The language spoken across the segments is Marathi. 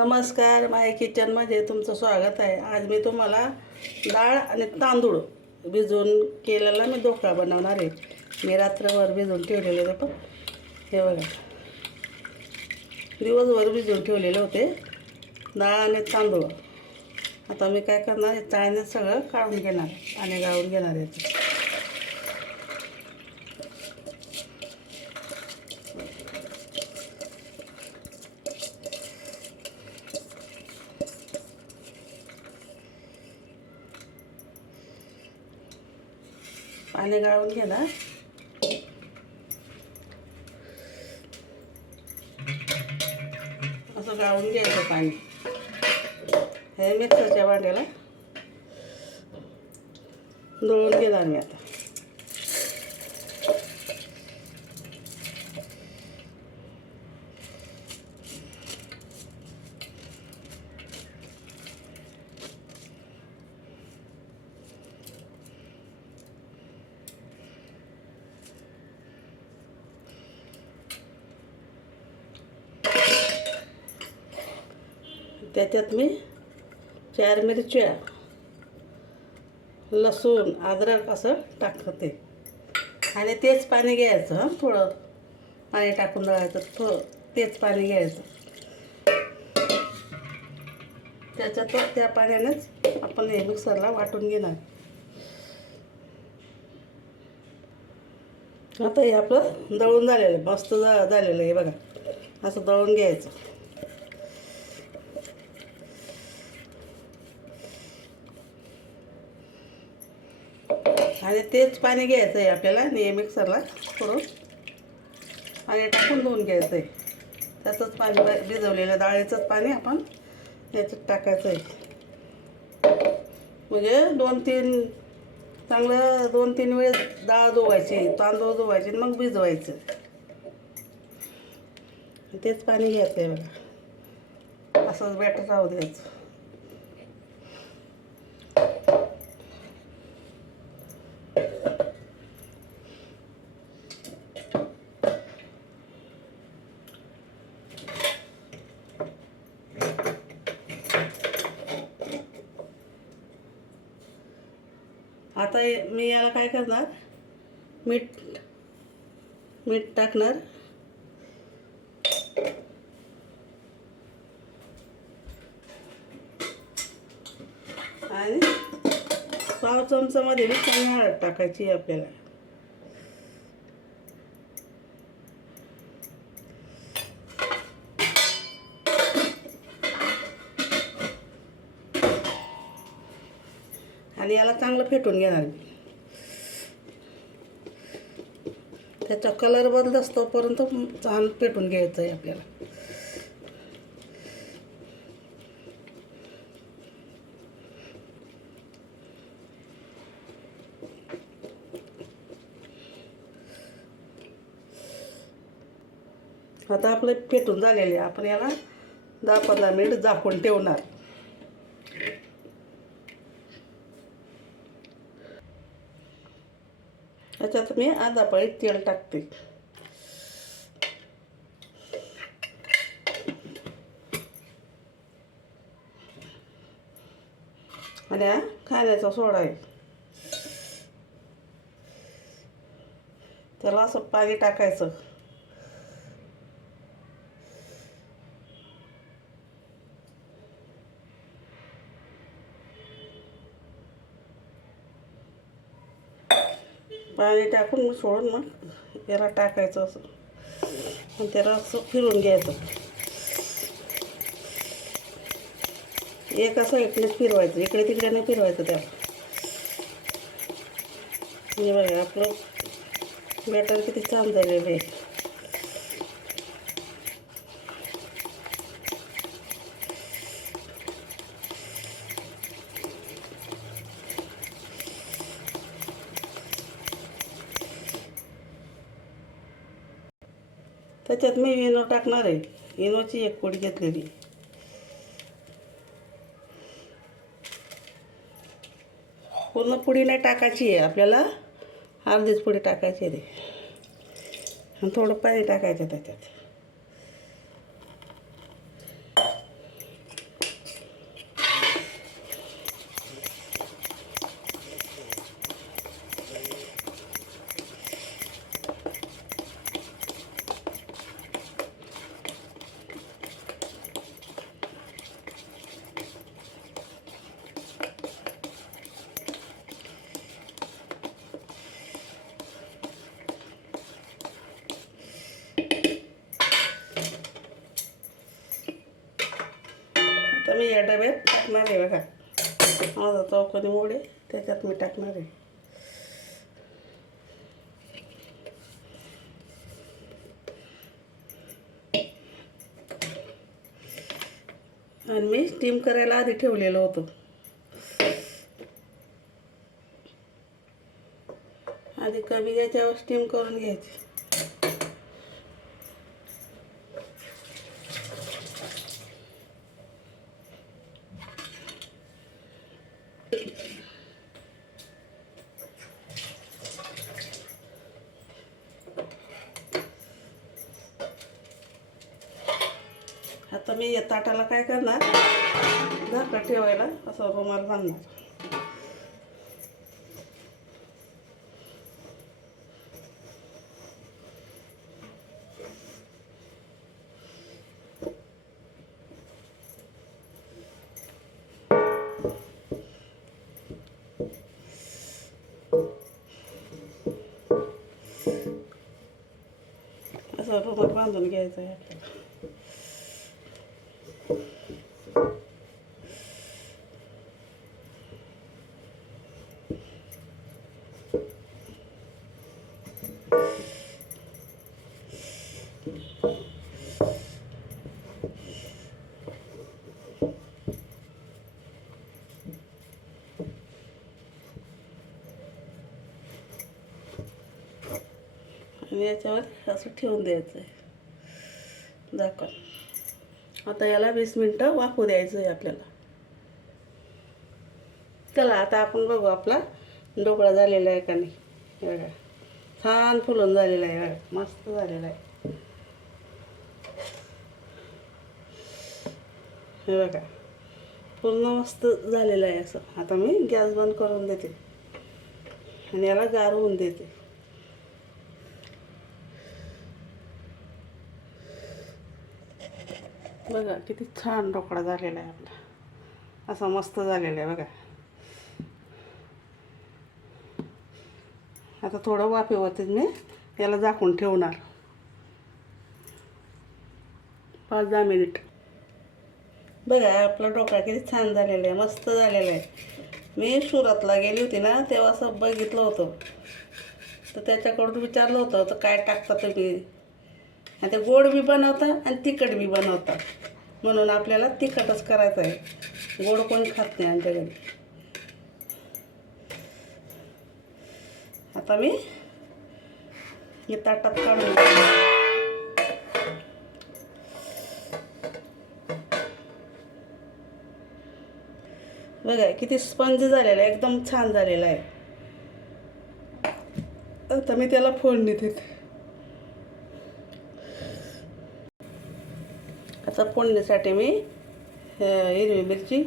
नमस्कार माय किचनमध्ये तुमचं स्वागत आहे. आज मी तुम्हाला डाळ आणि तांदूळ भिजवून केलेला मी ढोकळा बनवणार आहे. मी रात्रभर भिजवून ठेवलेले होते पण हे बघा. दिवसभर भिजवून ठेवलेले होते. डाळ आणि तांदूळ. आता मी काय करणार आहे? चाळण्यात सगळं काढून घेणार आणि गाळून घेणार आहे. पाणी गाळून घेणार. असं गाळून घ्यायचं पाणी. हे मिक्सरच्या भांड्याला दळून घेणार मी आता. त्याच्यात मी चार मिरच्या लसूण अद्रक असं टाकते. आणि तेच पाणी घ्यायचं हं थोडं पाणी टाकून दळायचं थोडं तेच पाणी घ्यायचं. त्याच्यात त्या पाण्यानेच आपण हे मिक्सरला वाटून घेणार. आता हे आपलं दळून झालेलं आहे मस्त जा झालेलं आहे बघा. असं दळून घ्यायचं. आणि तेच पाणी घ्यायचं आहे आपल्याला आणि मिक्सरला करून पाणी टाकून धुवून घ्यायचं आहे त्याचंच पाणी भिजवलेलं डाळीचंच पाणी आपण याच्यात टाकायचं आहे म्हणजे दोन तीन चांगलं दोन तीन वेळेस डाळ धुवायची तांदूळ धुवायचे आणि मग भिजवायचं. तेच पाणी घ्यायचं आहे बघा. असंच बॅटर राहू द्यायचं. आता मी याला काय करणार? मीठ मीठ टाकणार. आणि पाव चमचामध्ये मी हळद टाकायची आहे आपल्याला. आणि याला चांगलं फेटून घेणार मी. त्याचा कलर बदलत असतो परंतु छान पेटून घ्यायचं आहे आपल्याला. आता आपलं पेटून झालेले आपण याला दहा पंधरा मिनिट झाकून ठेवणार. ह्याच्यात मी अर्धा पळी तेल टाकते. आणि हा खाण्याचा सोडा आहे. त्याला असं पाणी टाकायचं. पाणी टाकून मग सोडून मग याला टाकायचं असं. आणि त्याला असं फिरून घ्यायचं. एका साईडनेच फिरवायचं इकडे तिकडे नाही फिरवायचं त्याला. म्हणजे बघा आपलं बॅटर किती छान झालेलं आहे. त्याच्यात मी इनो टाकणार आहे. इनोची एक पोडी घेतलेली. पूर्ण पुडी नाही टाकायची आहे आपल्याला. अर्धीच पुडी टाकायची आहे आणि थोडं पाणी टाकायचं त्याच्यात आता मी या डब्यात टाकणार आहे बघा. माझा चौकोनी मोड आहे त्याच्यात मी टाकणार आहे. आणि मी स्टीम करायला आधी ठेवलेलं होतं. आधी कमी याच्यावर स्टीम करून घ्यायची. मी या ताटाला काय करणार? झाकण ठेवायला असं रुमाल बांधणार. असं रुमाल बांधून घ्यायचं आहे आणि याच्यावर असं ठेवून द्यायचं आहे झाकण आता याला वीस मिनटं वाफू द्यायचं आहे आपल्याला. चला आता आपण बघू आपला ढोकळा झालेला आहे का नाही. बघा. छान फुलून झालेला आहे बघा मस्त झालेला आहे. हे बघा पूर्ण मस्त झालेलं आहे असं. आता मी गॅस बंद करून देते. आणि याला गार होऊन देते. बघा किती छान ढोकळा झालेला आहे आपला. असा मस्त झालेला आहे बघा. आता थोडं वाफेवरतीच मी याला झाकून ठेवणार. पाच दहा मिनिट. बघा आपला ढोकळा किती छान झालेला आहे मस्त झालेला आहे. मी सुरतला गेली होती ना तेव्हा असं बघितलं होतं. तर त्याच्याकडून विचारलं होतं तर काय टाकता तुम्ही? आणि ते गोड बी बनवता आणि तिखट बी बनवता. म्हणून आपल्याला तिखटच करायचं आहे. गोड कोणी खात नाही आमच्याकडे आता मी हे ताटात काढून बघा किती स्पंज झालेला आहे एकदम छान झालेला आहे. आता मी त्याला फोडणी देते. आता फोडणीसाठी मी हिरवी मिरची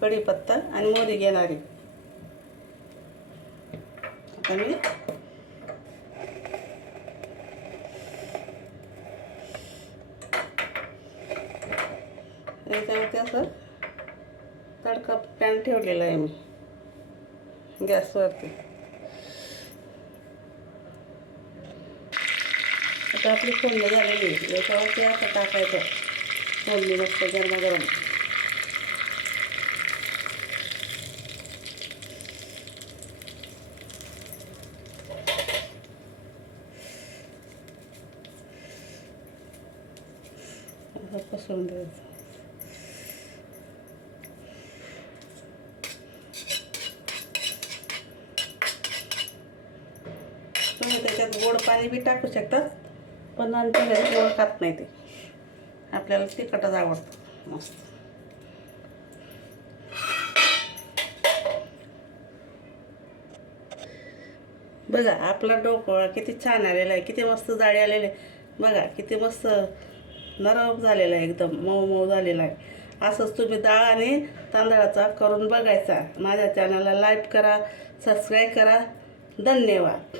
कढीपत्ता आणि मोहरी घेणार आहे. आता मी असं? तडका पॅन ठेवलेला आहे मी. गॅसवरती. आता आपली फोडणी झालेली आहे. याच्यावरती आता टाकायचं फोडणी मस्त गरमागरम. असं तुम्ही त्याच्यात गोड पाणी बी टाकू शकतात पण आमच्या घरी गोड खात नाही ते. आपल्याला तिखटच आवडतं. मस्त. बघा आपला डोकं किती छान आलेला आहे किती मस्त जाळी आलेले बघा किती मस्त नरम झालेला आहे एकदम मऊ मऊ झालेला आहे. असंच तुम्ही डाळ आणि तांदळाचा करून बघायचा. माझ्या चॅनलला लाईक करा सबस्क्राईब करा. धन्यवाद.